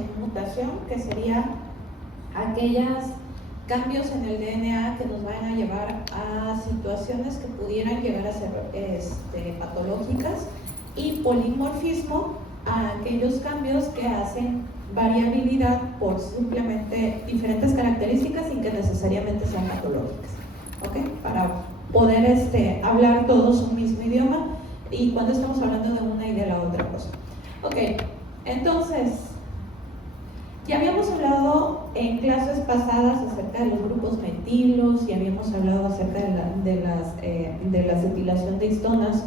en mutación, que sería aquellos cambios en el DNA que nos van a llevar a situaciones que pudieran llegar a ser patológicas, y polimorfismo, a aquellos cambios que hacen variabilidad por simplemente diferentes características sin que necesariamente sean patológicas. ¿Okay? Para poder hablar todos un mismo idioma y cuando estamos hablando de una y de la otra cosa. Ok, entonces, ya habíamos hablado en clases pasadas acerca de los grupos metilos y habíamos hablado acerca de la acetilación de histonas.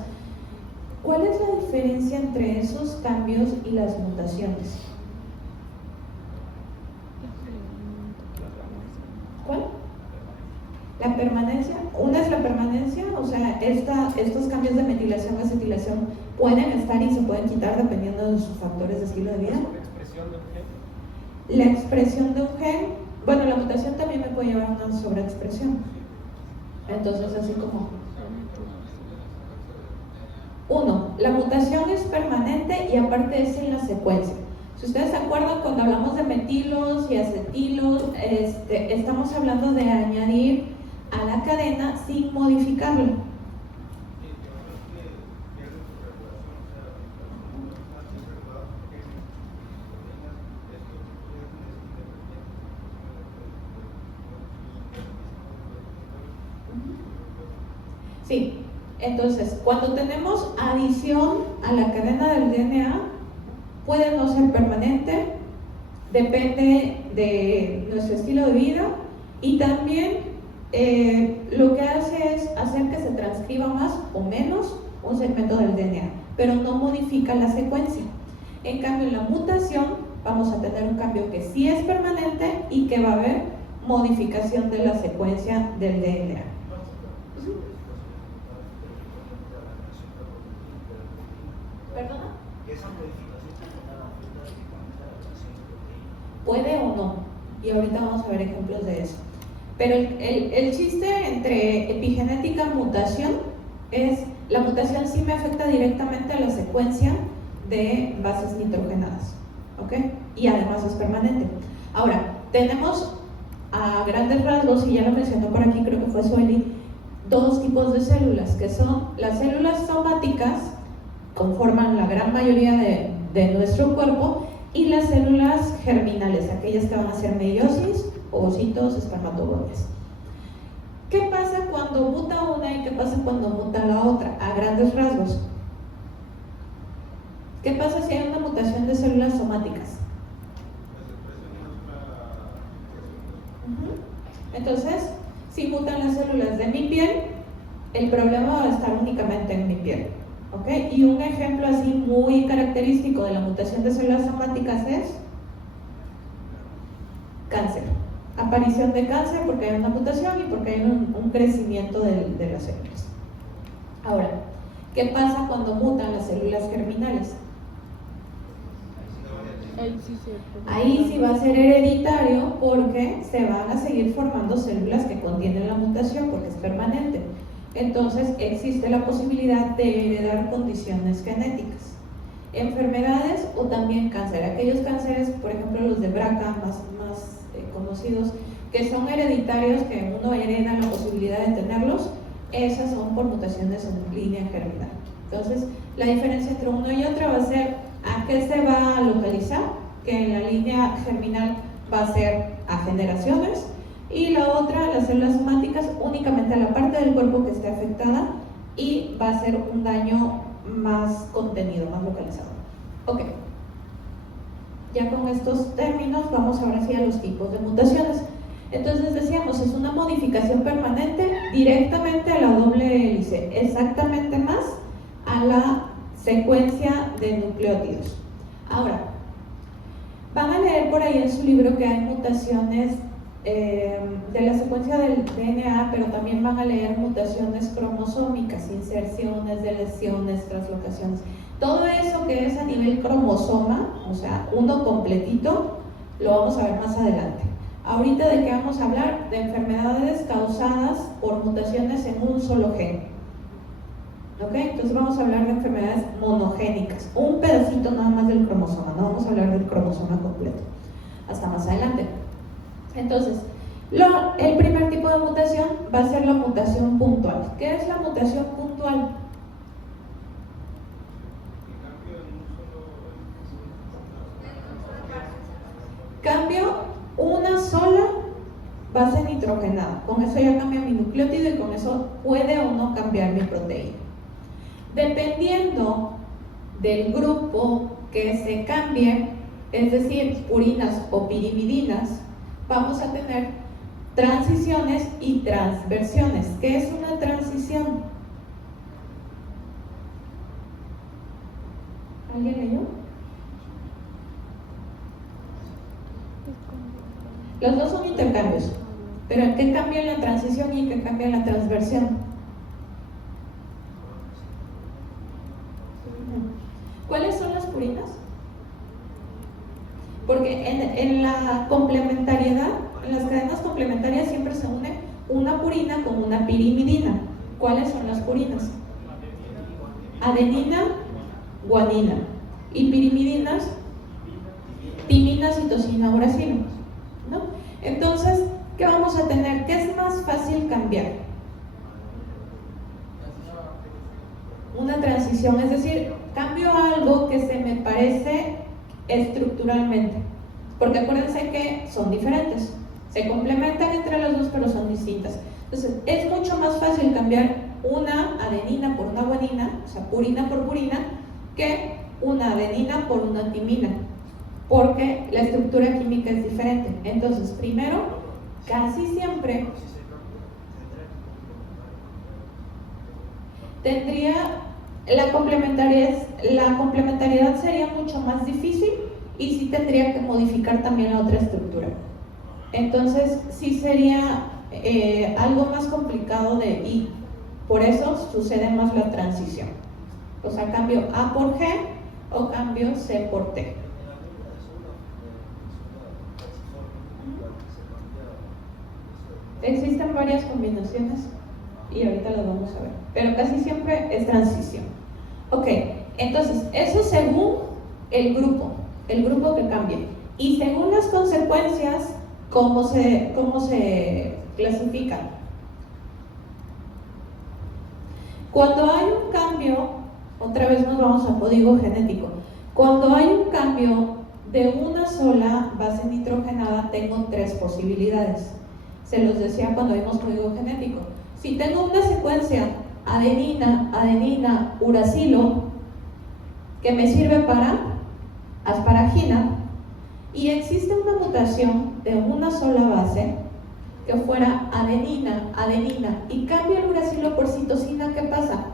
¿Cuál es la diferencia entre esos cambios y las mutaciones? ¿Cuál? La permanencia. Una es la permanencia, o sea, estos cambios de metilación o acetilación pueden estar y se pueden quitar dependiendo de sus factores de estilo de vida. La expresión de un gen, bueno, la mutación también me puede llevar a una sobreexpresión. Entonces, así como uno, la mutación es permanente y aparte es en la secuencia. Si ustedes se acuerdan, cuando hablamos de metilos y acetilos, estamos hablando de añadir a la cadena sin modificarla. Sí, entonces cuando tenemos adición a la cadena del DNA, puede no ser permanente, depende de nuestro estilo de vida, y también lo que hace es hacer que se transcriba más o menos un segmento del DNA, pero no modifica la secuencia. En cambio, en la mutación vamos a tener un cambio que sí es permanente y que va a haber modificación de la secuencia del DNA. ¿Perdona? Puede o no, y ahorita vamos a ver ejemplos de eso. Pero el chiste entre epigenética y mutación es, la mutación sí me afecta directamente a la secuencia de bases nitrogenadas, ¿ok? Y además es permanente. Ahora, tenemos a grandes rasgos, y ya lo mencionó por aquí, creo que fue Sueli, dos tipos de células, que son las células somáticas, conforman la gran mayoría de nuestro cuerpo, y las células germinales, aquellas que van a hacer meiosis, ovocitos, espermatozoides. ¿Qué pasa cuando muta una y qué pasa cuando muta la otra? A grandes rasgos. ¿Qué pasa si hay una mutación de células somáticas? Entonces, si mutan las células de mi piel, el problema va a estar únicamente en mi piel. ¿Okay? Y un ejemplo así muy característico de la mutación de células somáticas es cáncer. Aparición de cáncer porque hay una mutación y porque hay un crecimiento de las células. Ahora, ¿qué pasa cuando mutan las células germinales? Ahí sí va a ser hereditario porque se van a seguir formando células que contienen la mutación porque es permanente. Entonces existe la posibilidad de heredar condiciones genéticas, enfermedades o también cáncer. Aquellos cánceres, por ejemplo los de BRCA más conocidos, que son hereditarios, que uno hereda la posibilidad de tenerlos, esas son por mutaciones en línea germinal. Entonces la diferencia entre uno y otro va a ser a qué se va a localizar, que en la línea germinal va a ser a generaciones, y la otra, las células somáticas, únicamente a la parte del cuerpo que esté afectada, y va a ser un daño más contenido, más localizado. Ok, ya con estos términos vamos ahora sí a los tipos de mutaciones. Entonces decíamos, es una modificación permanente directamente a la doble hélice, exactamente más a la secuencia de nucleótidos. Ahora, van a leer por ahí en su libro que hay mutaciones de la secuencia del DNA, pero también van a leer mutaciones cromosómicas, inserciones, deleciones, translocaciones. Todo eso que es a nivel cromosoma, o sea, uno completito, lo vamos a ver más adelante. Ahorita de qué vamos a hablar, de enfermedades causadas por mutaciones en un solo gen. ¿Ok? Entonces vamos a hablar de enfermedades monogénicas, un pedacito nada más del cromosoma, no vamos a hablar hablar del cromosoma completo hasta más adelante. Entonces, el primer tipo de mutación va a ser la mutación puntual. ¿Qué es la mutación puntual? Cambio una sola base nitrogenada. Con eso ya cambia mi nucleótido y con eso puede o no cambiar mi proteína. Dependiendo del grupo que se cambie, es decir, purinas o pirimidinas, vamos a tener transiciones y transversiones. ¿Qué es una transición? ¿Alguien leyó? Los dos son intercambios, pero ¿en qué cambia la transición y en qué cambia la transversión? ¿Cuáles son las purinas? Porque en la complementariedad, en las cadenas complementarias siempre se une una purina con una pirimidina. ¿Cuáles son las purinas? Adenina, guanina. Y pirimidinas, timina, citosina, uracilo, ¿no? Entonces, ¿qué vamos a tener? ¿Qué es más fácil cambiar? Una transición, es decir, cambio algo que se me parece estructuralmente, porque acuérdense que son diferentes, se complementan entre las dos pero son distintas. Entonces es mucho más fácil cambiar una adenina por una guanina, o sea, purina por purina, que una adenina por una timina, porque la estructura química es diferente. Entonces, primero, casi siempre tendría la complementariedad sería mucho más difícil y sí tendría que modificar también la otra estructura. Entonces sí sería algo más complicado y por eso sucede más la transición. O sea, cambio A por G o cambio C por T. Existen varias combinaciones y ahorita las vamos a ver, pero casi siempre es transición. Ok, entonces eso según el grupo que cambie, y según las consecuencias, cómo se clasifican. Cuando hay un cambio, otra vez nos vamos a código genético, cuando hay un cambio de una sola base nitrogenada, tengo tres posibilidades. Se los decía cuando vimos código genético. Si tengo una secuencia adenina, adenina, uracilo, que me sirve para asparagina, y existe una mutación de una sola base que fuera adenina, adenina, y cambia el uracilo por citosina, ¿qué pasa?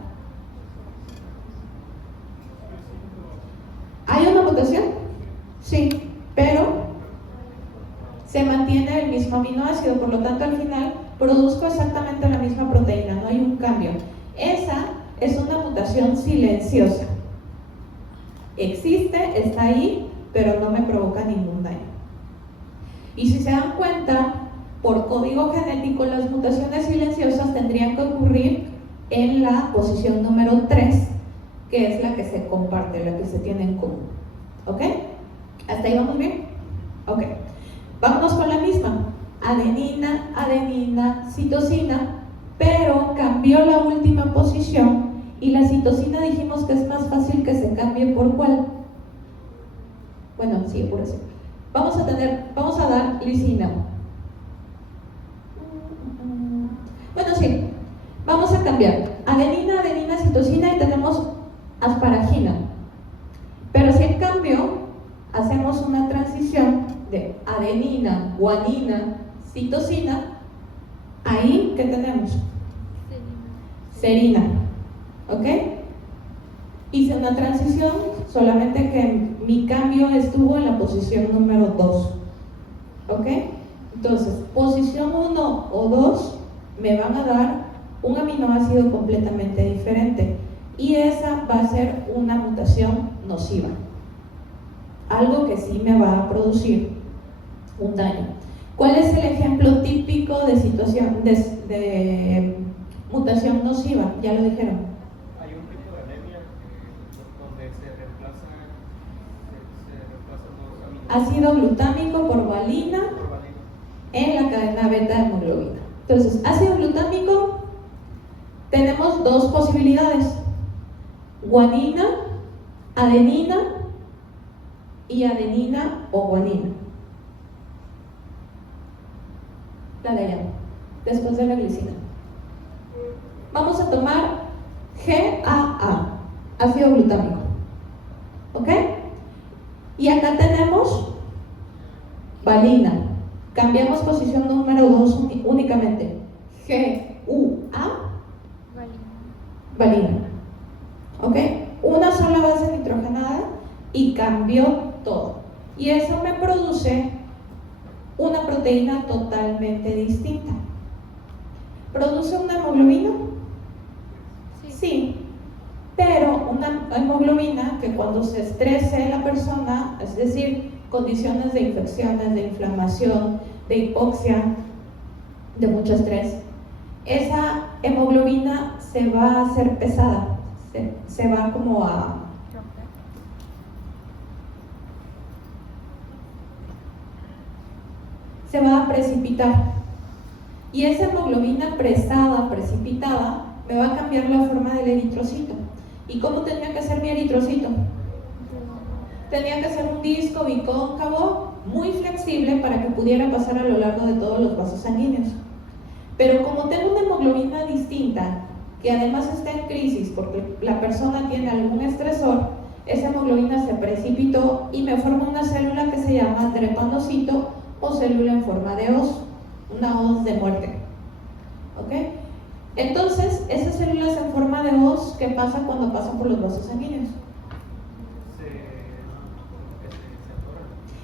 ¿Hay una mutación? Sí, pero se mantiene el mismo aminoácido, por lo tanto al final produzco exactamente la misma proteína, no hay un cambio. Esa es una mutación silenciosa. Existe, está ahí, pero no me provoca ningún daño. Y si se dan cuenta, por código genético, las mutaciones silenciosas tendrían que ocurrir en la posición número 3, que es la que se comparte, la que se tiene en común. ¿Ok? ¿Hasta ahí vamos bien? Ok. Vámonos con la misma. Adenina, adenina, citosina, pero cambió la última posición y la citosina dijimos que es más fácil que se cambie por ¿cuál? Bueno, sí, por eso. Vamos a dar lisina. Bueno, sí, vamos a cambiar adenina, adenina, citosina y tenemos asparagina. Pero si en cambio hacemos una transición de adenina, guanina, citosina, ahí, ¿qué tenemos? Serina. ¿Ok? Hice una transición, solamente que mi cambio estuvo en la posición número 2. ¿Ok? Entonces, posición 1 o 2 me van a dar un aminoácido completamente diferente y esa va a ser una mutación nociva. Algo que sí me va a producir un daño. ¿Cuál es el ejemplo típico de situación de mutación nociva? Ya lo dijeron. Hay un tipo de anemia donde se reemplaza Ácido glutámico por valina en la cadena beta de hemoglobina. Entonces, ácido glutámico, tenemos dos posibilidades: guanina, adenina y adenina o guanina. La de allá, después de la glicina. Vamos a tomar GAA, ácido glutámico. ¿Ok? Y acá tenemos valina. Cambiamos posición número 2 únicamente. GUA, valina. ¿Ok? Una sola base nitrogenada y cambió todo. Y eso me produce una proteína totalmente distinta. ¿Produce una hemoglobina? Sí. Pero una hemoglobina que cuando se estrese la persona, es decir, condiciones de infecciones, de inflamación, de hipoxia, de mucho estrés, esa hemoglobina se va a hacer pesada, se va como a... se va a precipitar. Y esa hemoglobina pesada, precipitada, me va a cambiar la forma del eritrocito. ¿Y cómo tenía que ser mi eritrocito? Tenía que ser un disco bicóncavo muy flexible para que pudiera pasar a lo largo de todos los vasos sanguíneos. Pero como tengo una hemoglobina distinta, que además está en crisis porque la persona tiene algún estresor, esa hemoglobina se precipitó y me forma una célula que se llama drepanocito o célula en forma de hoz, una hoz de muerte. ¿Ok? Entonces, esas células en forma de hoz, ¿qué pasa cuando pasan por los vasos sanguíneos?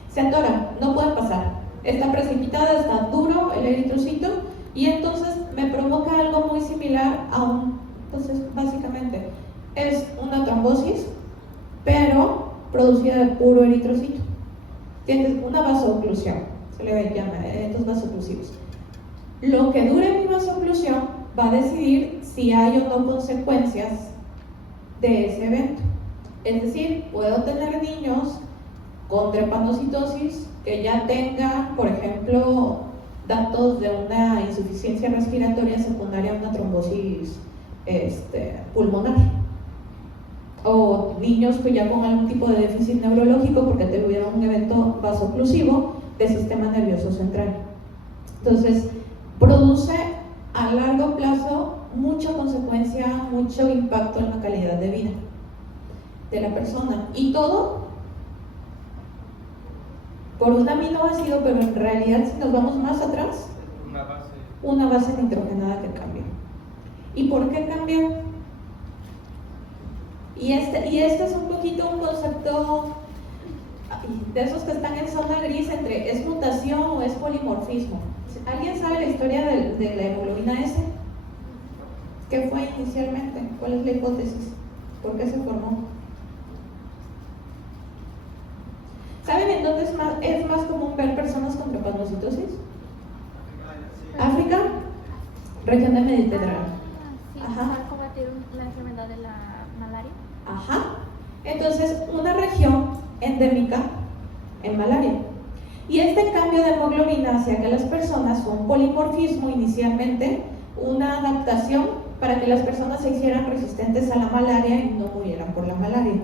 Se atoran, no pueden pasar. Está precipitada, está duro el eritrocito y entonces me provoca algo muy similar a un... Entonces, básicamente, es una trombosis, pero producida de puro eritrocito. Tienes una vasoclusión, se le llama eventos vasoclusivos. Lo que dure mi vasoclusión va a decidir si hay o no consecuencias de ese evento. Es decir, puedo tener niños con drepanocitosis que ya tengan, por ejemplo, datos de una insuficiencia respiratoria secundaria a una trombosis pulmonar, o niños que ya con algún tipo de déficit neurológico porque tuvieron un evento vasoclusivo del sistema nervioso central. Entonces, produce a largo plazo mucha consecuencia, mucho impacto en la calidad de vida de la persona. Y todo por un aminoácido, pero en realidad si nos vamos más atrás, una base nitrogenada que cambia. ¿Y por qué cambia? Y este es un poquito un concepto de esos que están en zona gris entre ¿es mutación o es polimorfismo? ¿Alguien sabe la historia de la hemoglobina S? ¿Qué fue inicialmente? ¿Cuál es la hipótesis? ¿Por qué se formó? ¿Saben en dónde es más común ver personas con drepanocitosis? África, región del Mediterráneo. Sí, Ajá. para combatir la enfermedad de la malaria. Ajá. Entonces, una región endémica en malaria. Y este cambio de hemoglobina hacia que las personas fue un polimorfismo inicialmente, una adaptación para que las personas se hicieran resistentes a la malaria y no murieran por la malaria.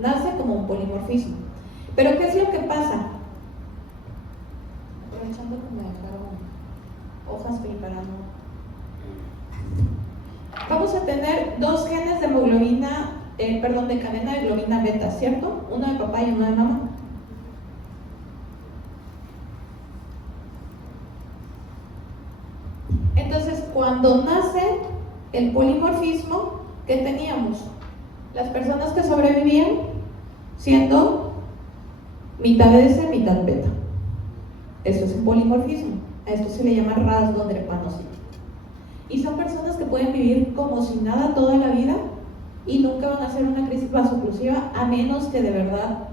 Nace como un polimorfismo. Pero ¿qué es lo que pasa? Aprovechando que me dejaron hojas preparando. Vamos a tener dos genes de hemoglobina, de cadena de globina beta, ¿cierto? Uno de papá y uno de mamá. Entonces, cuando nace el polimorfismo, ¿qué teníamos? Las personas que sobrevivían siendo mitad S, mitad beta. Esto es un polimorfismo. A esto se le llama rasgo drepanocítico. Y son personas que pueden vivir como si nada toda la vida y nunca van a hacer una crisis vasoclusiva a menos que de verdad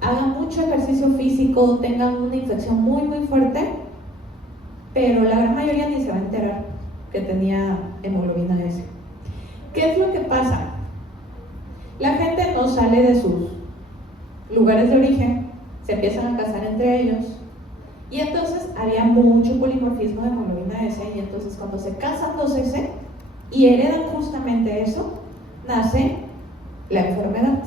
hagan mucho ejercicio físico, tengan una infección muy muy fuerte, pero la gran mayoría ni se va a enterar que tenía hemoglobina S. ¿Qué es lo que pasa? La gente no sale de sus lugares de origen se empiezan a casar entre ellos, y entonces había mucho polimorfismo de hemoglobina S, y entonces cuando se casan dos S y heredan justamente eso, nace la enfermedad.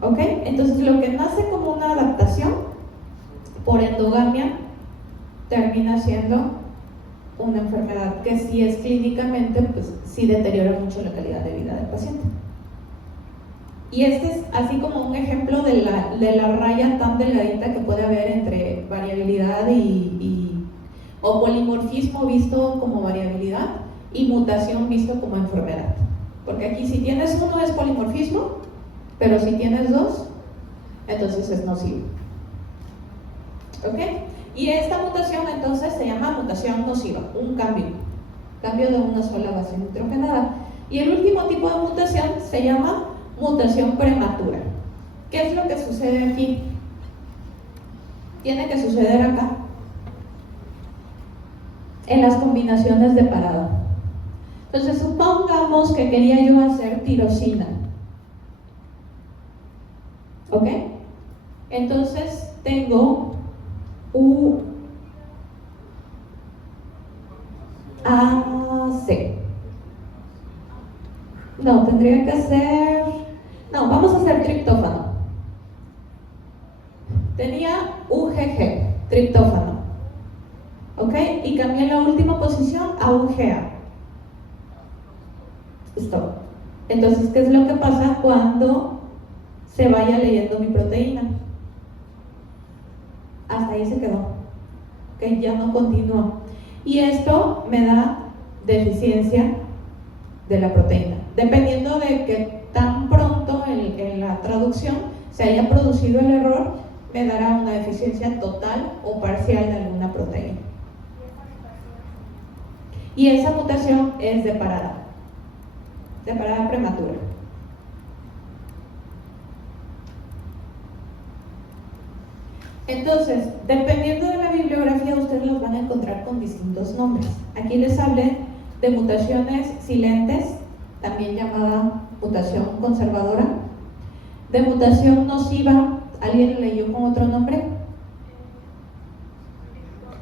¿Ok? Entonces lo que nace como una adaptación por endogamia termina siendo una enfermedad que sí es clínicamente, pues sí deteriora mucho la calidad de vida del paciente. Y este es así como un ejemplo de la raya tan delgadita que puede haber entre variabilidad o polimorfismo visto como variabilidad y mutación visto como enfermedad. Porque aquí si tienes uno es polimorfismo, pero si tienes dos, entonces es nocivo. ¿Ok? Y esta mutación entonces se llama mutación nociva, un cambio de una sola base nitrogenada. Y el último tipo de mutación se llama mutación prematura. ¿Qué es lo que sucede aquí? Tiene que suceder acá, en las combinaciones de parada. Entonces supongamos que quería yo hacer tirosina. ¿Ok? Entonces tengo UAC. No, tendría que ser... No, vamos a hacer triptófano. Tenía UGG, triptófano. ¿Ok? Y cambié la última posición a UGA. Stop. Entonces, ¿qué es lo que pasa cuando se vaya leyendo mi proteína? Hasta ahí se quedó. ¿Ok? Ya no continúa. Y esto me da deficiencia de la proteína. Dependiendo de que tan pronto en la traducción se haya producido el error, me dará una deficiencia total o parcial de alguna proteína. Y esa mutación es de parada prematura. Entonces, dependiendo de la bibliografía, ustedes los van a encontrar con distintos nombres. Aquí les hablé de mutaciones silentes, también llamada mutación conservadora, de mutación nociva, ¿alguien lo leyó con otro nombre?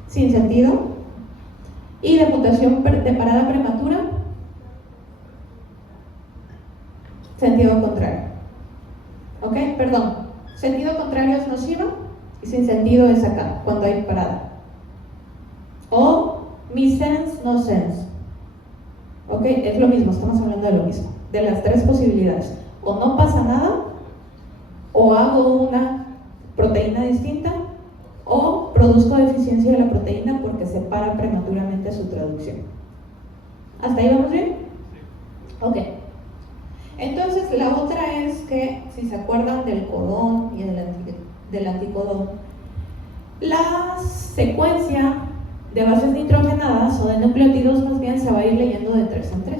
Sin sentido. Y de mutación de parada prematura, sentido contrario. ¿Ok? Perdón, sentido contrario es nociva y sin sentido es acá, cuando hay parada. O missense, no sense. ¿Ok? Es lo mismo, estamos hablando de lo mismo, de las tres posibilidades. O no pasa nada, o hago una proteína distinta, o produzco deficiencia de la proteína porque se para prematuramente su traducción. ¿Hasta ahí vamos bien? Ok. Entonces la otra es que, si se acuerdan del codón y del anticodón, la secuencia de bases nitrogenadas o de nucleótidos más bien se va a ir leyendo de 3 en 3.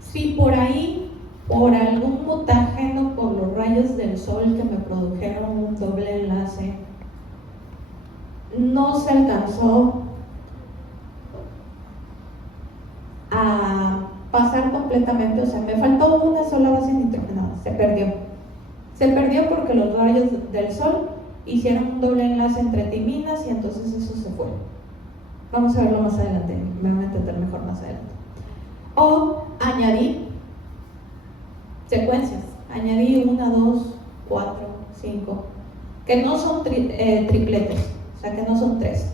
Si por ahí, por algún mutágeno, por los rayos del sol que me produjeron un doble enlace, no se alcanzó a pasar completamente, o sea, me faltó una sola base nitrogenada, se perdió. Se perdió porque los rayos del sol hicieron un doble enlace entre timinas y entonces eso se fue. Vamos a verlo más adelante, me van a entender mejor más adelante. O añadí secuencias, añadí 1, 2, 4, 5, que no son tripletes, o sea que no son 3.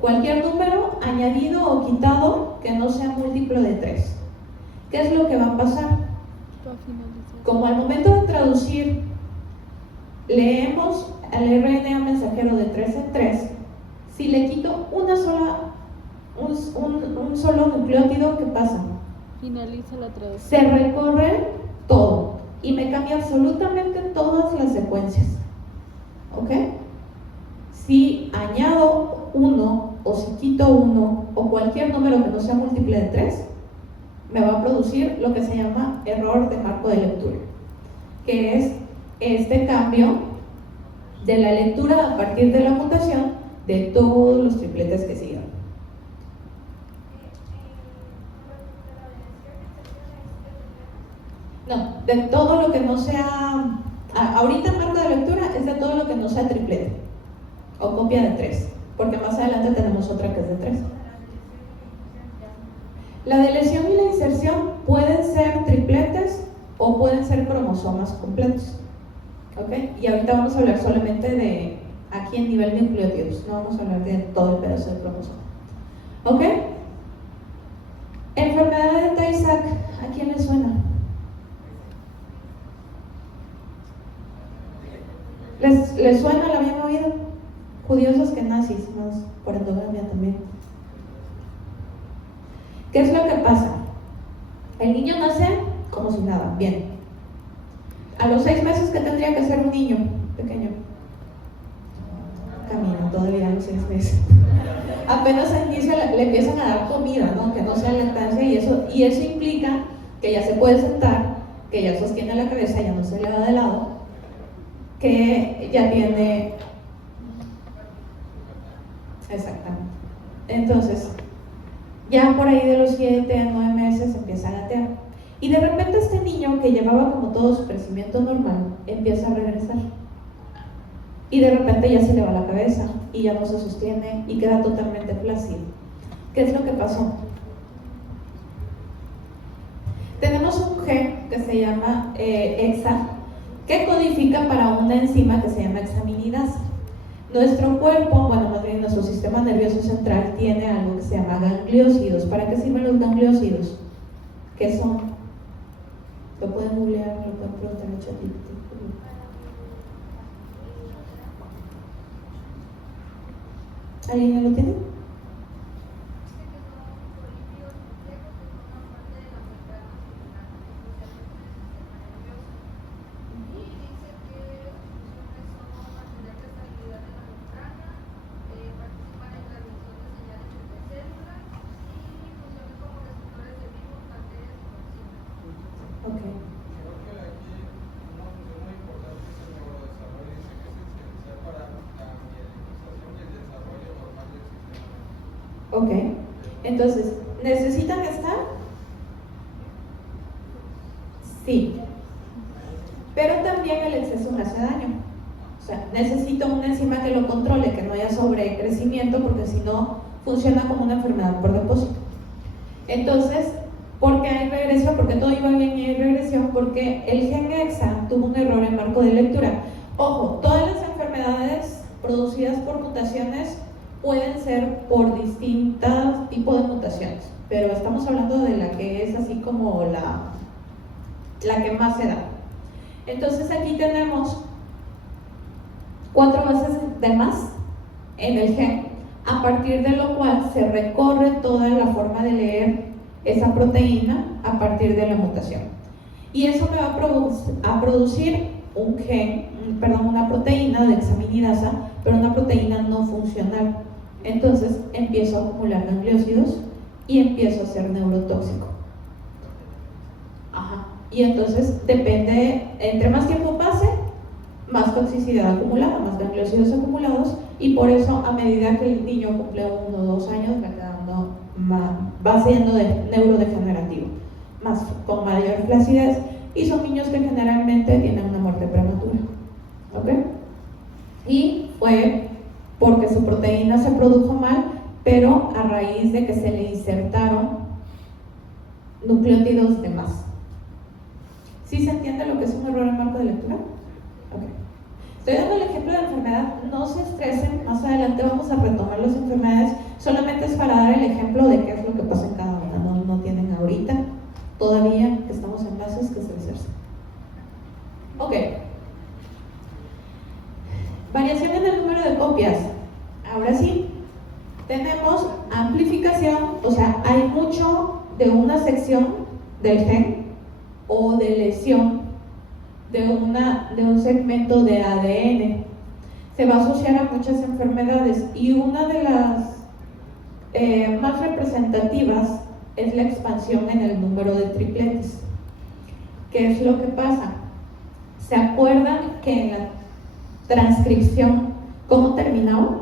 Cualquier número añadido o quitado que no sea múltiplo de 3. ¿Qué es lo que va a pasar? Como al momento de traducir leemos el RNA mensajero de 3 en 3, si le quito un solo nucleótido, ¿qué pasa? Finaliza la traducción. Se recorre todo y me cambia absolutamente todas las secuencias. ¿Ok? Si añado 1 o si quito 1 o cualquier número que no sea múltiple de 3, me va a producir lo que se llama error de marco de lectura, que es este cambio de la lectura a partir de la mutación de todos los tripletes que siguen. No, de todo lo que no sea Ahorita marco de lectura es de todo lo que no sea triplete o copia de 3, porque más adelante tenemos otra que es de 3. La deleción y la inserción pueden ser tripletes o pueden ser cromosomas completos. ¿Ok? Y ahorita vamos a hablar solamente de aquí en nivel nucleótidos, no vamos a hablar de todo el pedazo de cromosoma. ¿Ok? Enfermedad de Tay-Sachs, ¿a quién le suena? ¿Les suena? ¿La habían oído? Judíos askenazis, más por endogamia también. ¿Qué es lo que pasa? El niño nace como si nada, bien. A los 6 meses, ¿qué tendría que ser un niño pequeño? Camina todavía a los 6 meses. Apenas al inicio le empiezan a dar comida, ¿no? Que no sea lactancia, y eso implica que ya se puede sentar, que ya sostiene la cabeza, ya no se le va de lado, que ya tiene... Exactamente. Entonces, ya por ahí de los 7 a 9 meses empieza a gatear. Y de repente este niño que llevaba como todo su crecimiento normal, empieza a regresar. Y de repente ya se le va la cabeza y ya no se sostiene y queda totalmente flácido. ¿Qué es lo que pasó? Tenemos un gen que se llama EXA, que codifica para una enzima que se llama hexaminidasa. Nuestro cuerpo, bueno, más bien nuestro sistema nervioso central tiene algo que se llama gangliósidos. ¿Para qué sirven los gangliósidos? ¿Qué son? Lo pueden googlear, lo pueden preguntar en el chatito. ¿Alguien ya lo tiene? Ok, entonces, ¿necesitan estar? Sí, pero también el exceso me hace daño. O sea, necesito una enzima que lo controle, que no haya sobrecrecimiento, porque si no, funciona como una enfermedad por depósito. Entonces, ¿por qué hay regresión? Porque todo iba bien y hay regresión, porque el gen EXA tuvo un error en marco de lectura. Ojo, todas las enfermedades producidas por mutaciones pueden ser por distintos tipos de mutaciones, pero estamos hablando de la que es así como la que más se da. Entonces aquí tenemos 4 bases de más en el gen, a partir de lo cual se recorre toda la forma de leer esa proteína a partir de la mutación. Y eso me va a producir una proteína de hexaminidasa, pero una proteína no funcional. Entonces empiezo a acumular gangliósidos y empiezo a ser neurotóxico. Ajá. Y entonces depende, entre más tiempo pase, más toxicidad acumulada, más gangliósidos acumulados, y por eso a medida que el niño cumple 1 o 2 años va siendo neurodegenerativo, con mayor flacidez, y son niños que generalmente tienen una muerte prematura. ¿Ok? Y fue porque su proteína se produjo mal, pero a raíz de que se le insertaron nucleótidos de más. ¿Sí se entiende lo que es un error en marco de lectura? Okay. Estoy dando el ejemplo de enfermedad, no se estresen, más adelante vamos a retomar las enfermedades, solamente es para dar el ejemplo de qué es lo que pasa en cada una, no tienen ahorita, todavía que estamos en bases, que estresarse. Ok. Variación en el número de copias. Ahora sí, tenemos amplificación, o sea, hay mucho de una sección del gen o de lesión de un segmento de ADN. Se va a asociar a muchas enfermedades y una de las más representativas es la expansión en el número de tripletes. ¿Qué es lo que pasa? ¿Se acuerdan que en la transcripción, cómo terminaba?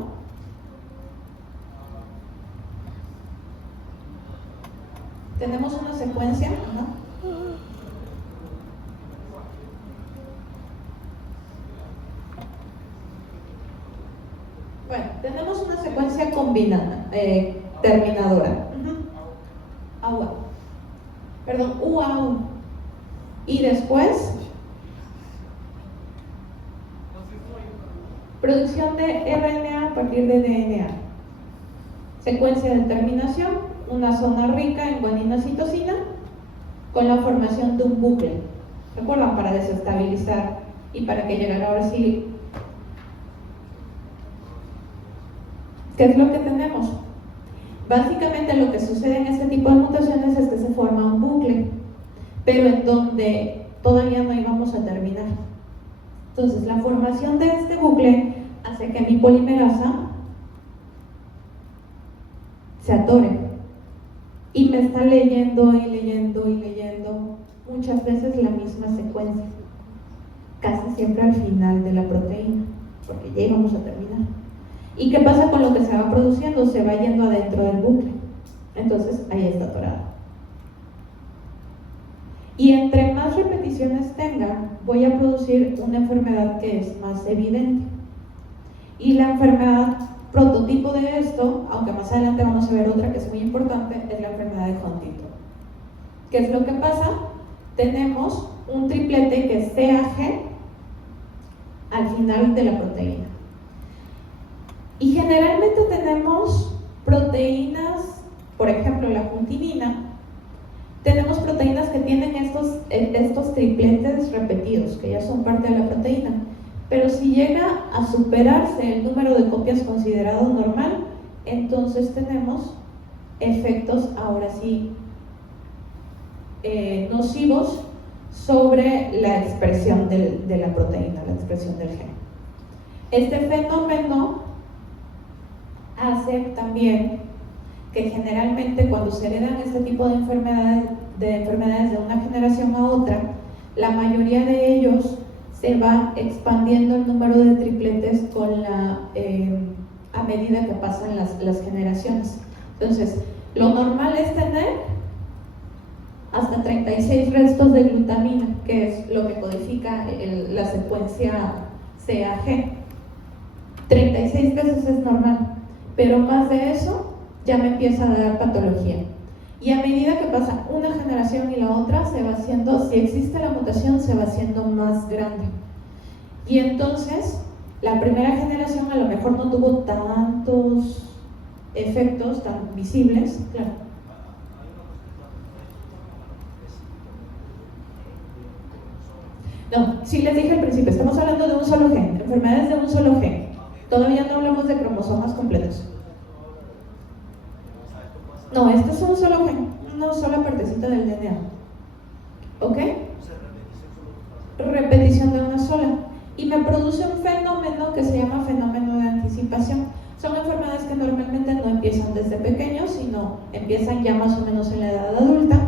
Tenemos una secuencia, ¿no? Bueno, tenemos una secuencia combinada, terminadora. Agua. Perdón, UAU. Y después, producción de RNA a partir de DNA. Secuencia de terminación, una zona rica en guanina citosina con la formación de un bucle. ¿Recuerdan? Para desestabilizar y para que llegara ahora sí. ¿Qué es lo que tenemos? Básicamente lo que sucede en este tipo de mutaciones es que se forma un bucle, pero en donde todavía no íbamos a terminar. Entonces, la formación de este bucle hace que mi polimerasa se atore y me está leyendo y leyendo y leyendo muchas veces la misma secuencia, casi siempre al final de la proteína, porque ya íbamos a terminar. ¿Y qué pasa con lo que se va produciendo? Se va yendo adentro del bucle, entonces ahí está atorado. Y entre más repeticiones tenga, voy a producir una enfermedad que es más evidente. Y la enfermedad prototipo de esto, aunque más adelante vamos a ver otra que es muy importante, es la enfermedad de Huntington. ¿Qué es lo que pasa? Tenemos un triplete que es CAG al final de la proteína. Y generalmente tenemos proteínas, por ejemplo la juntinina, tenemos proteínas que tienen estos tripletes repetidos, que ya son parte de la proteína. Pero si llega a superarse el número de copias considerado normal, entonces tenemos efectos ahora sí nocivos sobre la expresión de la proteína, la expresión del gen. Este fenómeno hace también que generalmente cuando se heredan este tipo de enfermedades de una generación a otra, la mayoría de ellos se va expandiendo el número de tripletes a medida que pasan las generaciones. Entonces, lo normal es tener hasta 36 restos de glutamina, que es lo que codifica la secuencia CAG. 36 veces es normal, pero más de eso ya me empieza a dar patología. Y a medida que pasa una generación y la otra, se va haciendo, si existe la mutación, se va haciendo más grande. Y entonces, la primera generación a lo mejor no tuvo tantos efectos tan visibles, claro. No, sí les dije al principio, estamos hablando de un solo gen, enfermedades de un solo gen. Todavía no hablamos de cromosomas completos. No, este es un solo gen, una sola partecita del DNA. ¿Ok? Repetición de una sola. Y me produce un fenómeno que se llama fenómeno de anticipación. Son enfermedades que normalmente no empiezan desde pequeños, sino empiezan ya más o menos en la edad adulta.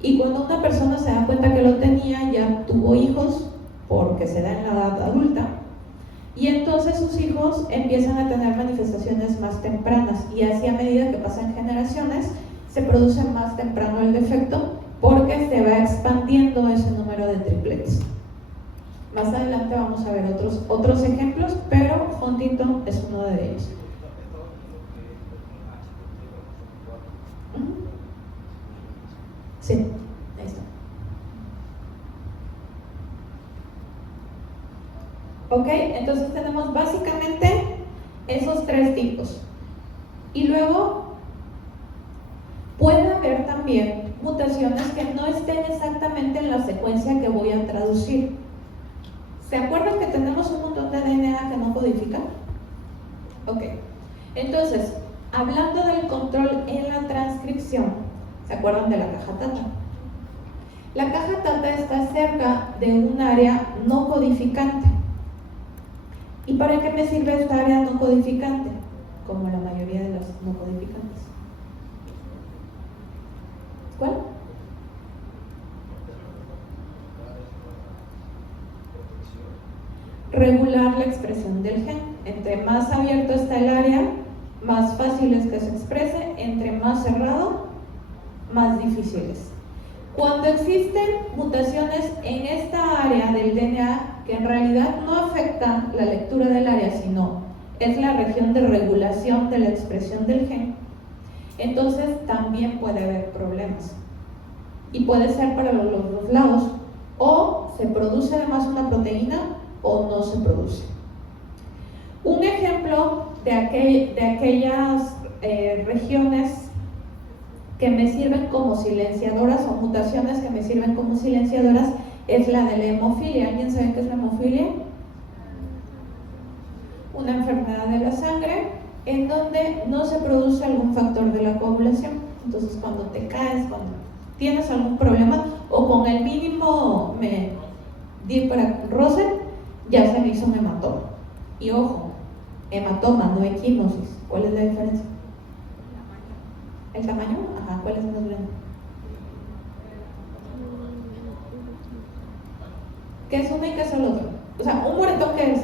Y cuando una persona se da cuenta que lo tenía, ya tuvo hijos, porque se da en la edad adulta. Y entonces sus hijos empiezan a tener manifestaciones más tempranas, y así a medida que pasan generaciones se produce más temprano el defecto porque se va expandiendo ese número de tripletes. Más adelante vamos a ver otros ejemplos, pero Huntington es uno de ellos. Sí, ahí está. Ok, entonces tenemos básicamente esos tres tipos. Y luego puede haber también mutaciones que no estén exactamente en la secuencia que voy a traducir. ¿Se acuerdan que tenemos un montón de DNA que no codifica? Ok, entonces, hablando del control en la transcripción, ¿se acuerdan de la caja Tata? La caja Tata está cerca de un área no codificante. ¿Y para qué me sirve esta área no codificante? Como la mayoría de las no codificantes. ¿Cuál? Regular la expresión del gen. Entre más abierto está el área, más fácil es que se exprese. Entre más cerrado, más difícil es. Cuando existen mutaciones en esta área del DNA que en realidad no afectan la lectura del área, sino es la región de regulación de la expresión del gen, entonces también puede haber problemas. Y puede ser para los dos lados, o se produce además una proteína o no se produce. Un ejemplo de aquellas regiones que me sirven como silenciadoras o mutaciones que me sirven como silenciadoras es la de la hemofilia. ¿Alguien sabe qué es la hemofilia? Una enfermedad de la sangre en donde no se produce algún factor de la coagulación. Entonces cuando te caes, cuando tienes algún problema o con el mínimo para roce, ya se me hizo un hematoma. Y ojo, hematoma, no equimosis. ¿Cuál es la diferencia? ¿El tamaño? Ajá, ¿cuál es más grande? ¿Qué es una y qué es el otro? O sea, ¿un moretón qué es?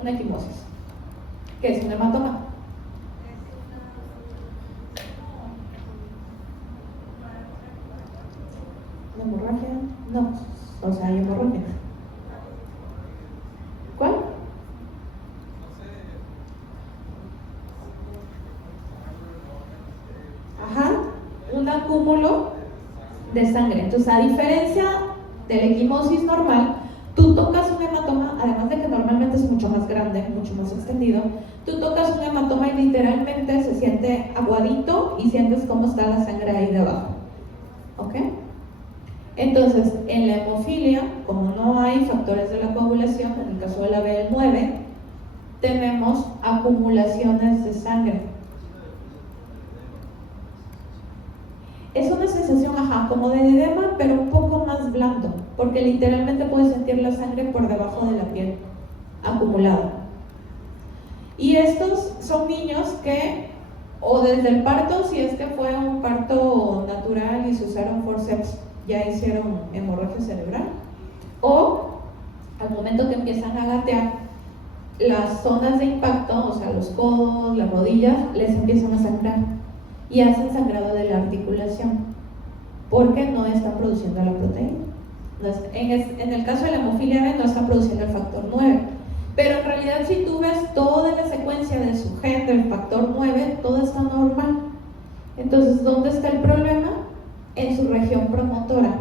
Una equimosis. ¿Qué es un hematoma? ¿Una hemorragia? No, o sea, hay hemorragia. ¿Cuál? Ajá, un acúmulo de sangre. Entonces, a diferencia de la equimosis normal, tú tocas un hematoma, además de que normalmente es mucho más grande, mucho más extendido, tú tocas un hematoma y literalmente se siente aguadito y sientes cómo está la sangre ahí debajo. ¿Ok? Entonces, en la hemofilia, como no hay factores de la coagulación, en el caso de la BL9, tenemos acumulaciones de sangre. Es una sensación, como de edema, pero un poco más blando, porque literalmente puedes sentir la sangre por debajo de la piel, acumulada. Y estos son niños que, o desde el parto, si es que fue un parto natural y se usaron forceps, ya hicieron hemorragia cerebral, o al momento que empiezan a gatear, las zonas de impacto, o sea, los codos, las rodillas, les empiezan a sangrar y hacen sangrado de la articulación porque no están produciendo la proteína. En el caso de la hemofilia B no está produciendo el factor 9, pero en realidad si tú ves toda la secuencia de su gen del factor 9, todo está normal. Entonces, ¿dónde está el problema? En su región promotora,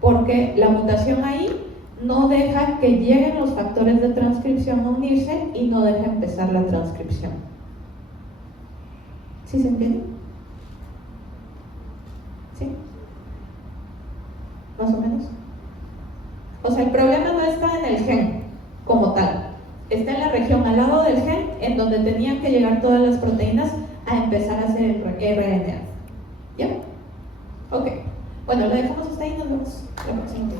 porque la mutación ahí no deja que lleguen los factores de transcripción a unirse y no deja empezar la transcripción. ¿Sí se entiende? ¿Sí? ¿Más o menos? O sea, el problema no está en el gen como tal, está en la región al lado del gen en donde tenían que llegar todas las proteínas a empezar a hacer el RNA. ¿Ya? Ok. Bueno, lo dejamos hasta ahí y nos vemos la próxima vez.